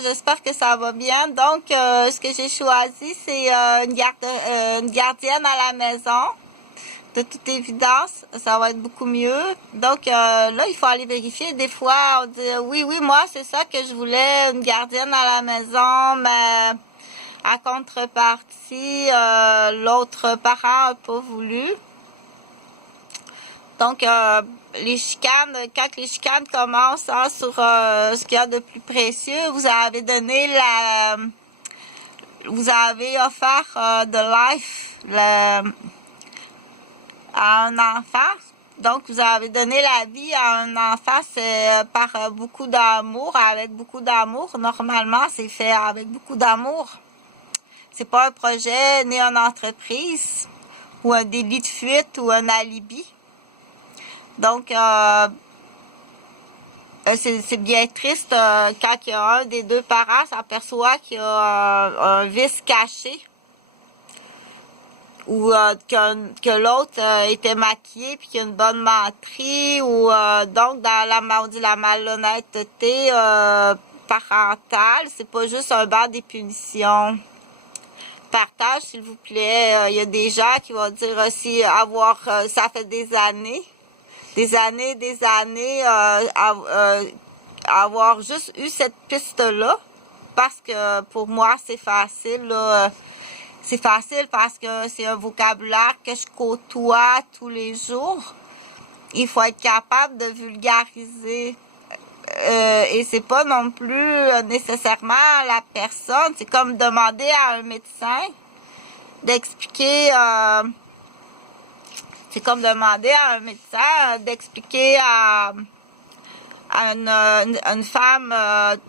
J'espère que ça va bien. Donc, ce que j'ai choisi, c'est une gardienne à la maison. De toute évidence, ça va être beaucoup mieux. Donc, là, il faut aller vérifier. Des fois, on dit, oui, moi, c'est ça que je voulais, une gardienne à la maison, mais à contrepartie, l'autre parent n'a pas voulu. Donc, les chicanes, quand les chicanes commencent sur ce qu'il y a de plus précieux, vous avez offert de life à un enfant. Donc, vous avez donné la vie à un enfant, c'est par beaucoup d'amour, avec beaucoup d'amour. Normalement, c'est fait avec beaucoup d'amour. C'est pas un projet ni une entreprise ou un délit de fuite ou un alibi. Donc, c'est bien triste quand il y a un des deux parents s'aperçoit qu'il y a un vice caché ou que l'autre était maquillé puis qu'il y a une bonne menterie ou donc dans la malhonnêteté parentale. C'est pas juste un banc des punitions. Partage, s'il vous plaît. Il y a des gens qui vont dire aussi ça fait des années, avoir juste eu cette piste-là, parce que pour moi, c'est facile, là. C'est facile parce que c'est un vocabulaire que je côtoie tous les jours. Il faut être capable de vulgariser. Et c'est pas non plus nécessairement la personne. C'est comme demander à un médecin d'expliquer... c'est comme demander à un médecin d'expliquer à une femme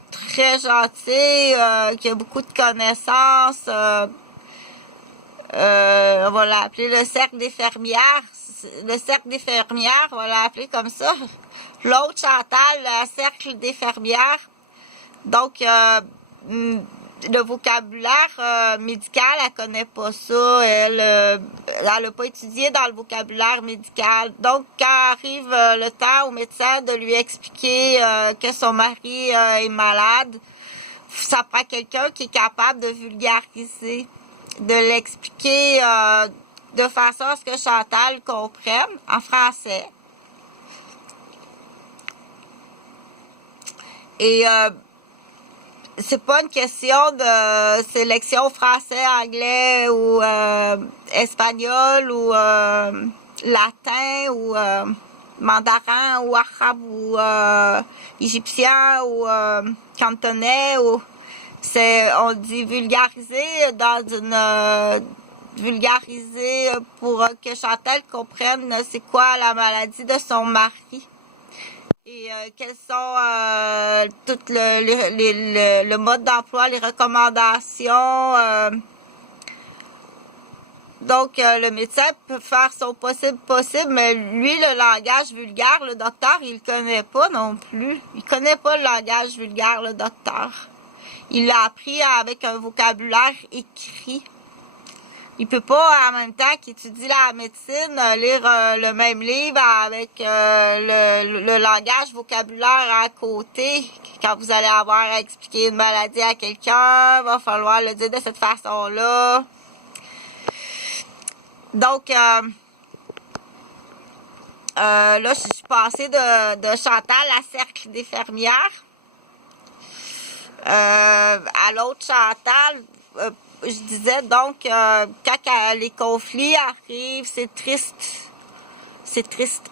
très gentille, qui a beaucoup de connaissances, on va l'appeler le cercle des fermières. Le cercle des fermières, on va l'appeler comme ça. L'autre, Chantal, le cercle des fermières. Donc, le vocabulaire médical, elle connaît pas ça. Elle a pas étudié dans le vocabulaire médical. Donc, quand arrive le temps au médecin de lui expliquer que son mari est malade, ça prend quelqu'un qui est capable de vulgariser, de l'expliquer de façon à ce que Chantal comprenne en français. Et c'est pas une question de sélection français, anglais ou espagnol ou latin ou mandarin ou arabe ou égyptien ou cantonais ou on dit vulgariser pour que Chantal comprenne c'est quoi la maladie de son mari. Et quels sont tout le mode d'emploi, les recommandations. Donc, le médecin peut faire son possible, mais lui, le langage vulgaire, le docteur, il le connaît pas non plus. Il connaît pas le langage vulgaire, le docteur. Il l'a appris avec un vocabulaire écrit. Il peut pas, en même temps qu'il étudie la médecine, lire le même livre avec le langage vocabulaire à côté. Quand vous allez avoir à expliquer une maladie à quelqu'un, va falloir le dire de cette façon-là. Donc, là, je suis passée de Chantal à Cercle des fermières à l'autre Chantal. Je disais donc, quand les conflits arrivent, c'est triste. C'est triste